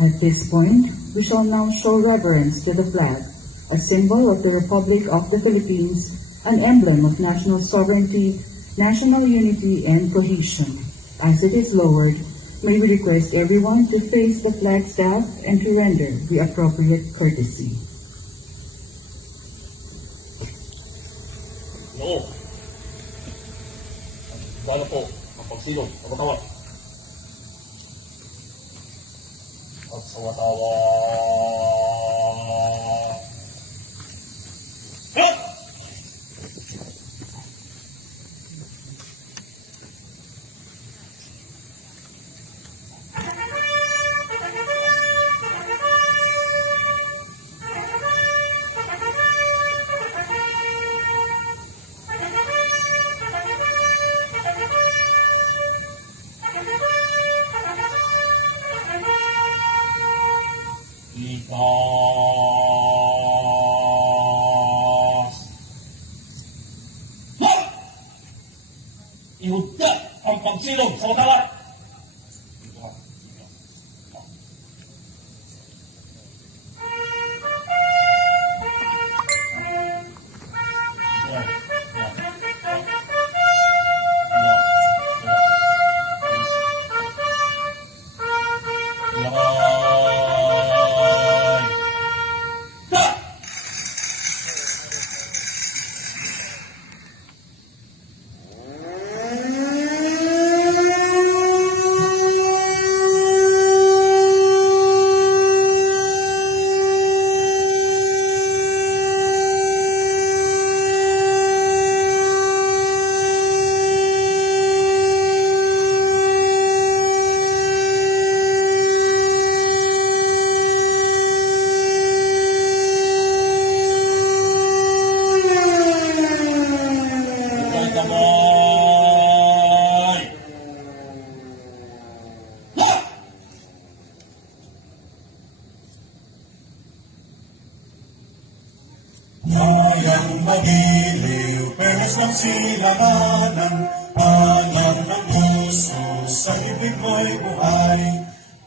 At this point, we shall now show reverence to the flag, a symbol of the Republic of the Philippines, an emblem of national sovereignty, national unity, and cohesion. As it is lowered, may we request everyone to face the flag staff and to render the appropriate courtesy. Noo. Gano po ang pagsilong sa watawan. At sa watawan. Hop! Ihugda ang pagsilong sa watawan. Kayang magiliw, peres ng silanganan, panang ng puso, sa ibig mo'y buhay.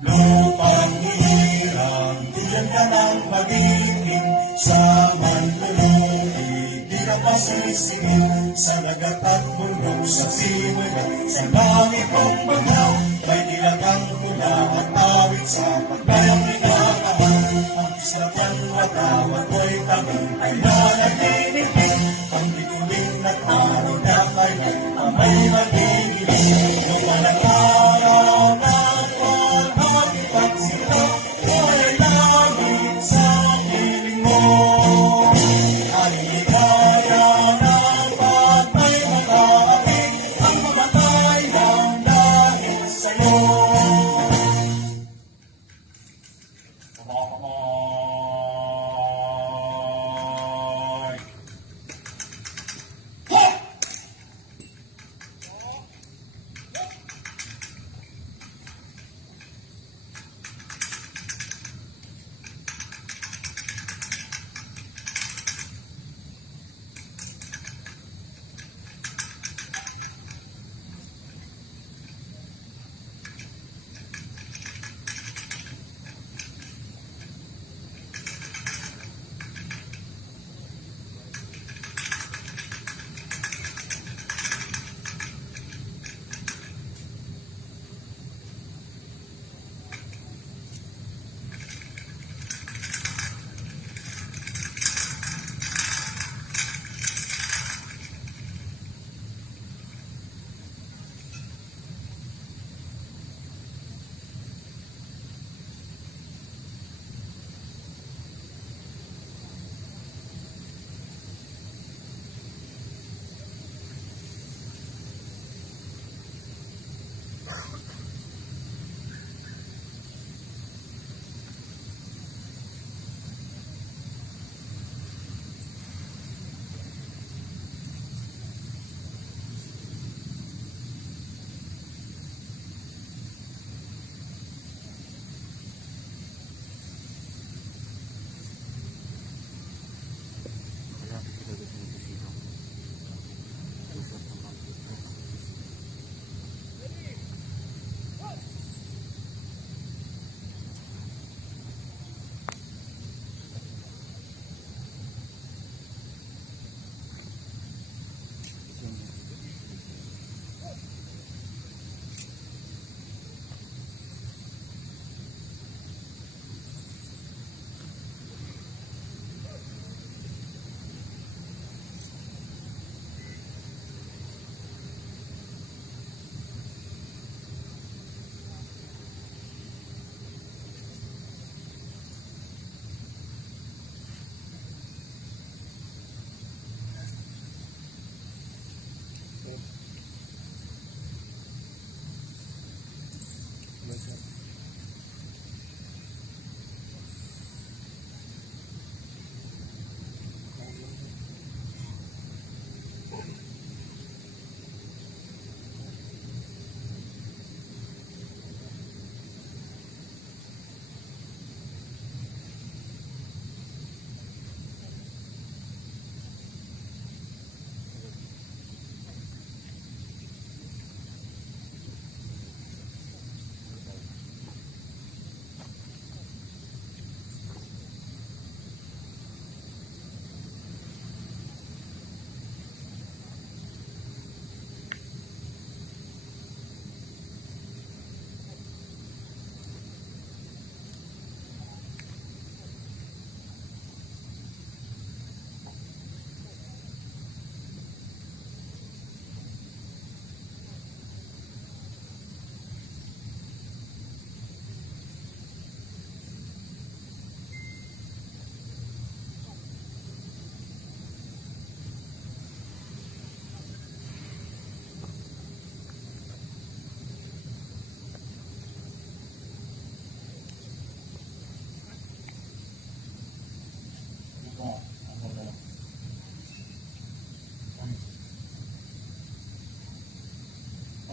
Lupang ihirang, diyan ka nang magiging, sa manluluig, di ka pasisingin, sa dagat at bundok, sa simulan, sa langit mong bagyaw, may nilagang mula at awit sa pagkayang inakahan. Ang islatang watawat mo'y tanging ay nanagninipin, ang bituling at araw na kayo, ang may magigiling, yung walang araw na walhagit at sila, ay langit sa piling mo. Aling ligaya ng patay makaapit, ang mamatay ng dahil sa'yo.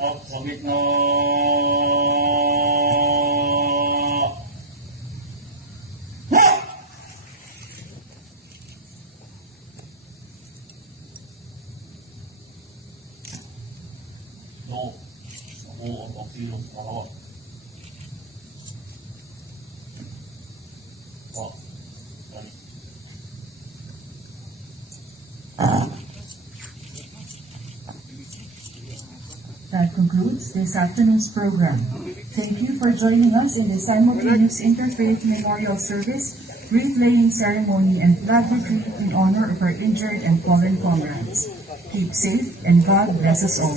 At sa gitna. No. Ako ang pagsilong sa katawan. That concludes this afternoon's program. Thank you for joining us in the simultaneous interfaith memorial service, wreath-laying ceremony, and flag retreat in honor of our injured and fallen comrades. Keep safe and God bless us all.